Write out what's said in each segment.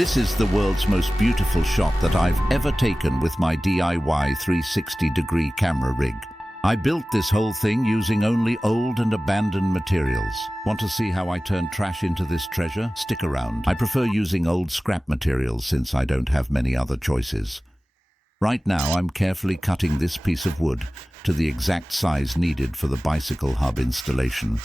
This is the world's most beautiful shot that I've ever taken with my DIY 360-degree camera rig. I built this whole thing using only old and abandoned materials. Want to see how I turn trash into this treasure? Stick around. I prefer using old scrap materials since I don't have many other choices. Right now I'm carefully cutting this piece of wood to the exact size needed for the bicycle hub installation.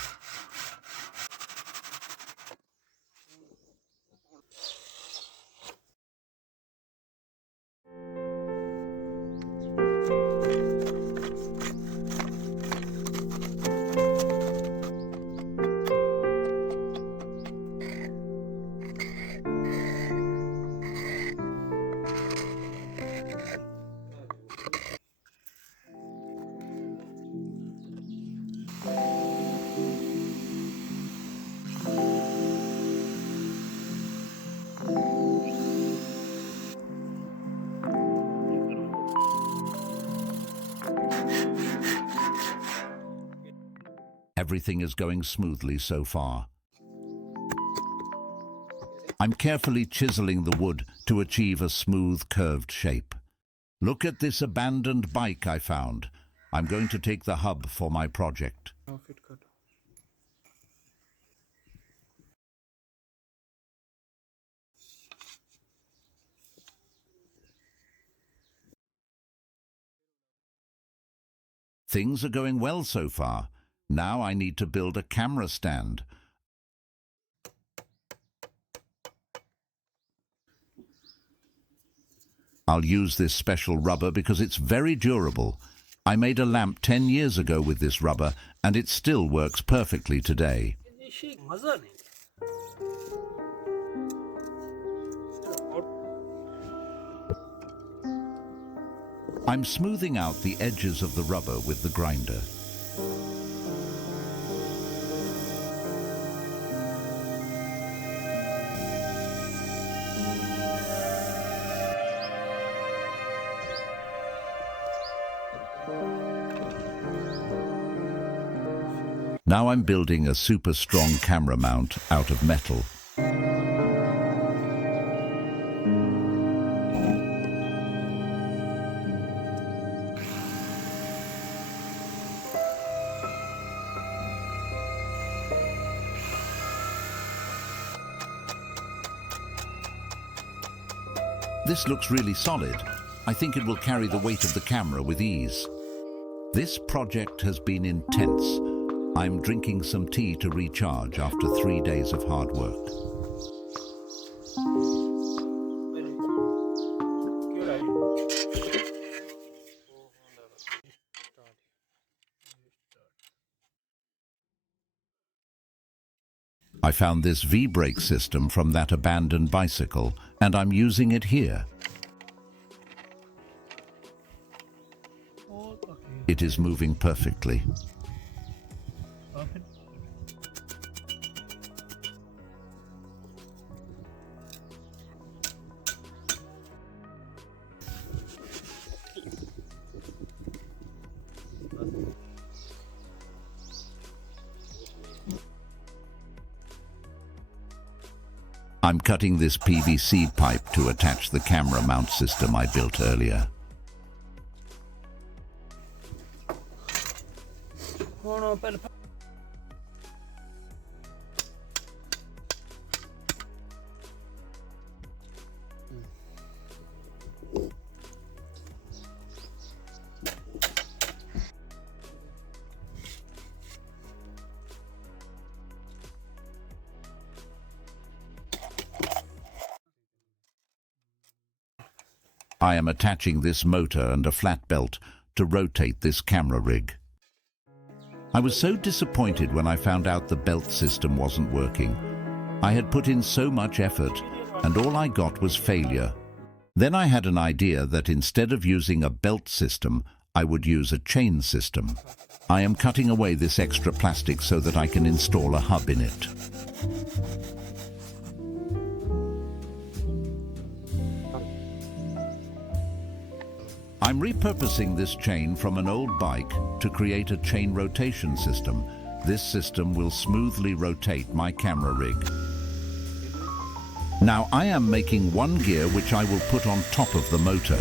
Everything is going smoothly so far. I'm carefully chiseling the wood to achieve a smooth, curved shape. Look at this abandoned bike I found. I'm going to take the hub for my project. Things are going well so far. Now I need to build a camera stand. I'll use this special rubber because it's very durable. I made a lamp 10 years ago with this rubber and it still works perfectly today. I'm smoothing out the edges of the rubber with the grinder. Now I'm building a super strong camera mount out of metal. This looks really solid. I think it will carry the weight of the camera with ease. This project has been intense. I'm drinking some tea to recharge after 3 days of hard work. I found this V-brake system from that abandoned bicycle, and I'm using it here. It is moving perfectly. I'm cutting this PVC pipe to attach the camera mount system I built earlier. I am attaching this motor and a flat belt to rotate this camera rig. I was so disappointed when I found out the belt system wasn't working. I had put in so much effort and all I got was failure. Then I had an idea that instead of using a belt system, I would use a chain system. I am cutting away this extra plastic so that I can install a hub in it. I'm repurposing this chain from an old bike to create a chain rotation system. This system will smoothly rotate my camera rig. Now I am making one gear which I will put on top of the motor.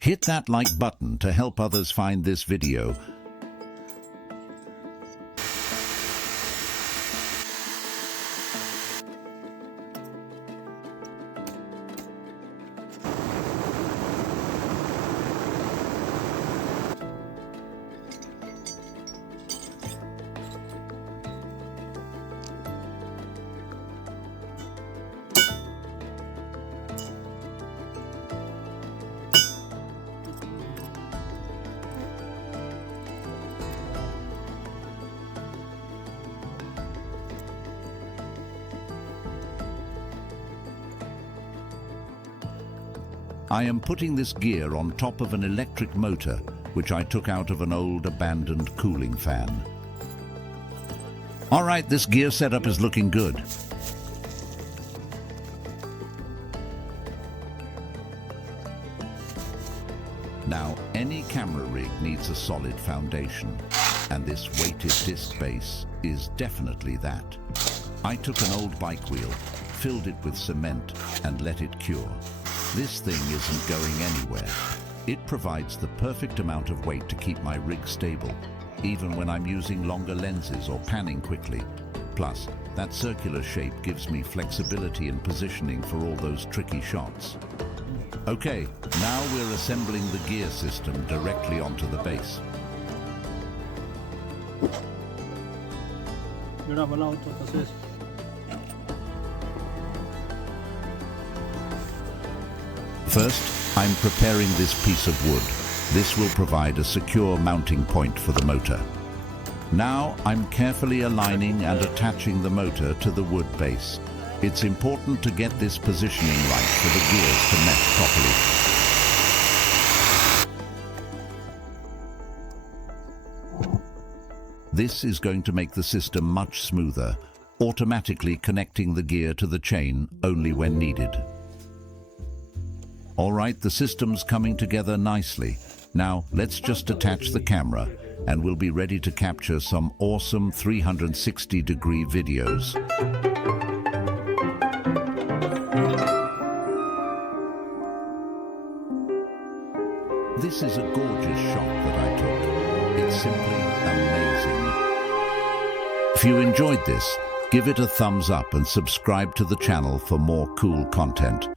Hit that like button to help others find this video. I am putting this gear on top of an electric motor, which I took out of an old abandoned cooling fan. All right, this gear setup is looking good. Now, any camera rig needs a solid foundation, and this weighted disc base is definitely that. I took an old bike wheel, filled it with cement, and let it cure. This thing isn't going anywhere. It provides the perfect amount of weight to keep my rig stable, even when I'm using longer lenses or panning quickly. Plus, that circular shape gives me flexibility and positioning for all those tricky shots. Okay, now we're assembling the gear system directly onto the base. First, I'm preparing this piece of wood. This will provide a secure mounting point for the motor. Now, I'm carefully aligning and attaching the motor to the wood base. It's important to get this positioning right for the gears to mesh properly. This is going to make the system much smoother, automatically connecting the gear to the chain only when needed. All right, the system's coming together nicely. Now, let's just attach the camera, and we'll be ready to capture some awesome 360-degree videos. This is a gorgeous shot that I took. It's simply amazing. If you enjoyed this, give it a thumbs up and subscribe to the channel for more cool content.